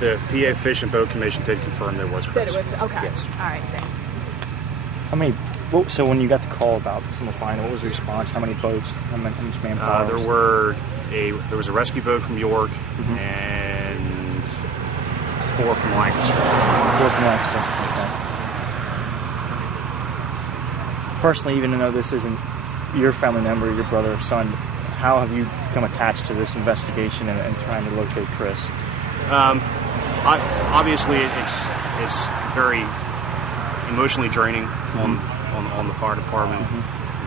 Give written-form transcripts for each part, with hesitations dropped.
The PA Fish and Boat Commission did confirm there was Chris. That it was okay. Yes. All right. Thanks. How many? So when you got the call about someone finding, what was the response? How many boats? How much manpower? There was a rescue boat from York and 4 from Lancaster. 4 from Lancaster. Okay. Personally, even though this isn't your family member, your brother or son, how have you become attached to this investigation and trying to locate Chris? Obviously, it's very emotionally draining on the fire department.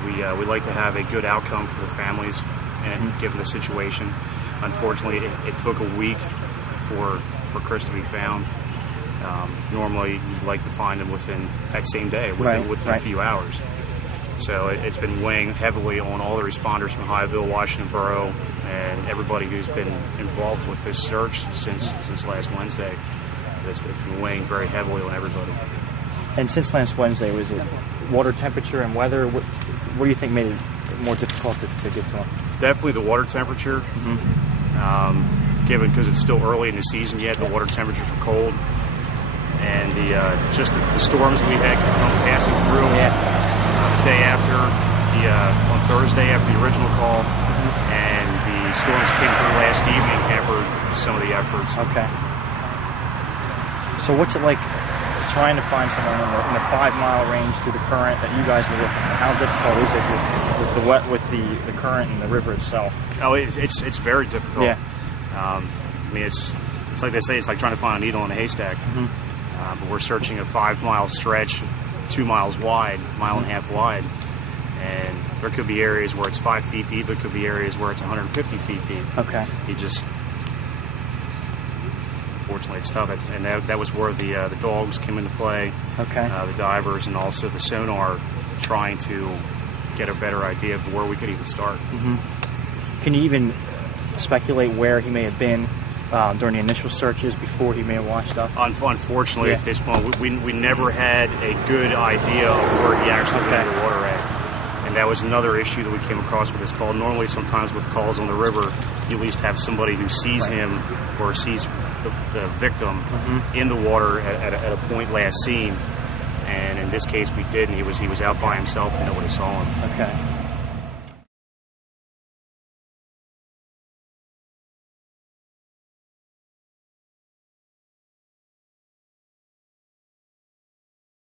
We like to have a good outcome for the families, and given the situation, unfortunately, it took a week for Chris to be found. Normally, you'd like to find him within that same day, within a few hours. So it's been weighing heavily on all the responders from Hyattville, Washington Borough, and everybody who's been involved with this search since last Wednesday. It's been weighing very heavily on everybody. And since last Wednesday, was it water temperature and weather? What do you think made it more difficult to get to him? Definitely the water temperature. Given because it's still early in the season yet, the water temperatures were cold, and the storms we had passing through. The day after, on Thursday after the original call, and the storms that came through last evening hampered some of the efforts. Okay. So what's it like trying to find someone in the 5-mile range through the current that you guys were looking at? How difficult is it with the current and the river itself? Oh, it's very difficult. Yeah. I mean, it's like they say, it's like trying to find a needle in a haystack. But we're searching a 5-mile stretch, 2 miles wide, mile and a half wide, and there could be areas where it's 5 feet deep. There could be areas where it's 150 feet deep. Okay. Unfortunately, it's tough. And that was where the dogs came into play. Okay. The divers and also the sonar, trying to get a better idea of where we could even start. Can you even speculate where he may have been during the initial searches before he may have washed up? Unfortunately, at this point, we never had a good idea of where he actually went in the water at. And that was another issue that we came across with this call. Normally, sometimes with calls on the river, you at least have somebody who sees him or sees the victim in the water at a point last seen. And in this case, we did, and he was out by himself and nobody saw him. Okay.